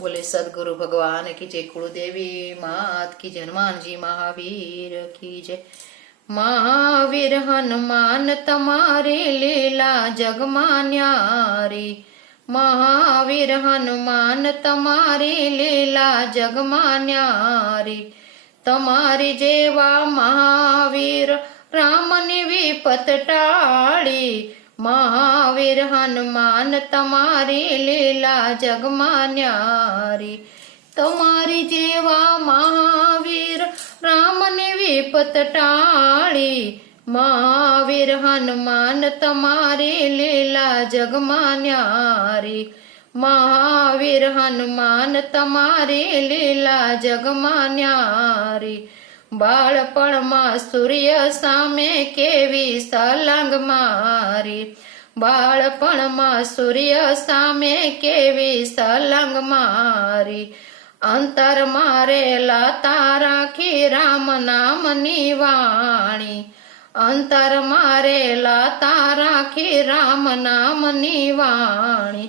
બોલે, સદગુરુ ભગવાન કી જય, કુળદેવી માત કી જય, હનુમાનજી મહાવીર કી જય. મહાવીર હનુમાન તમારે લીલા જગમાં ન્યારી મહાવીર હનુમાન તમારી લીલા જગમાં ન્યારી તમારી જેવા મહાવીર રામની વિપત ટાળી મહાવીર હનુમાન, તમારી લીલા જગમાં ન્યારી તમારી જેવા મહાવીર રામની વિપત ટાળી. મહાવીર હનુમાન, તમારી લીલા જગમાં ન્યારી મહાવીર હનુમાન, તમારી લીલા જગમાં ન્યારી બાળપણમાં સૂર્ય સામે કેવી સલંગ મારી. બાળપણમાં સૂર્ય સામે કેવી સલંગ મારી. અંતર મારેલા તારાખી રામ નામની વાણી. અંતર મારેલા તારાખી રામ નામની વાણી.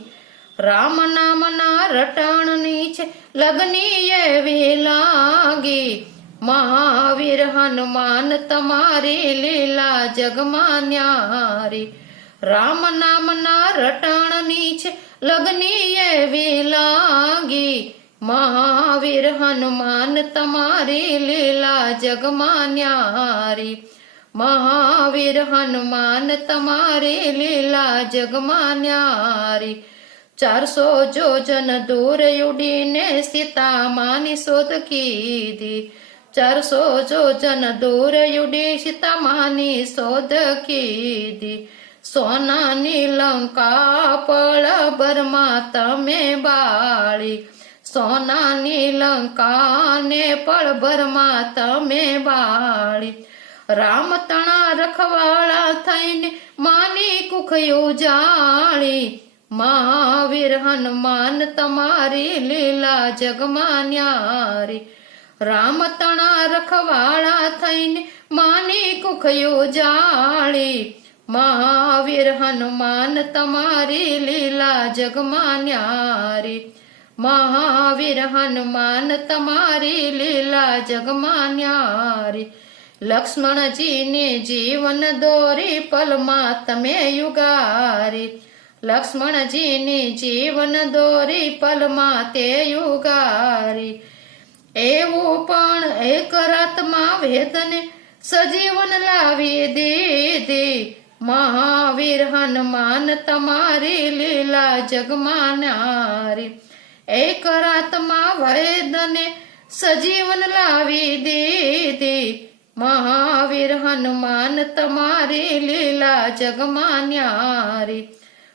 રામ નામના રટણની છે લગ્ની એવી લાગી. મહાવીર હનુમાન તમારી લીલા જગમાં ન્યારી રામ નામના રટણની છે લગની એવી લાગી. મહાવીર હનુમાન તમારી લીલા જગમાં ન્યારી મહાવીર હનુમાન તમારી લીલા જગમાં ન્યારી ચારસો જોજન દૂર ઉડીને સીતા માની શોધ કીધી. ચારસો જોજન દૂર ઉડી સીતા માની શોધ કીધી સોનાની લંકા પળ બરમાં તમે બાળી સોનાની લંકાને પળભરમાં તમે બાળી રામ તણા રખવાળા થઈને માની કુખયું જાળી મહાવીર હનુમાન તમારી લીલા જગમાં ન્યારી રામ તણા રખવાળા થઈને માની કુખયો જાળે. મહાવીર હનુમાન તમારી લીલા જગમાં ન્યારે મહાવીર હનુમાન તમારી લીલા જગમાં ન્યારે લક્ષ્મણજીને જીવન દોરી પલમાં તમે યુગારી. લક્ષ્મણજીને જીવન દોરી પલમાં તે યુગારી. એવું પણ એક રાતમાં વેદને સજીવન લાવી દે દે મહાવીર હનુમાન તમારી લીલા જગમાં નારી એક રાતમાં વેદને સજીવન લાવી દે દે મહાવીર હનુમાન તમારી લીલા જગમાં ન્યારી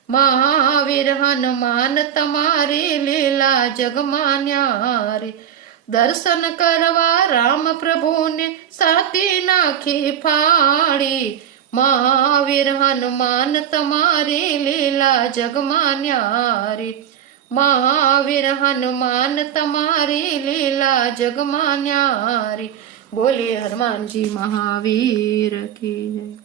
મહાવીર હનુમાન તમારી લીલા જગમાં ન્યારી દર્શન કરવા રામ પ્રભુને સાતી નાખી ફાળી. મહાવીર હનુમાન, તમારી લીલા જગમાં ન્યારી મહાવીર હનુમાન, તમારી લીલા જગમાં ન્યારી બોલે હનુમાનજી મહાવીર કી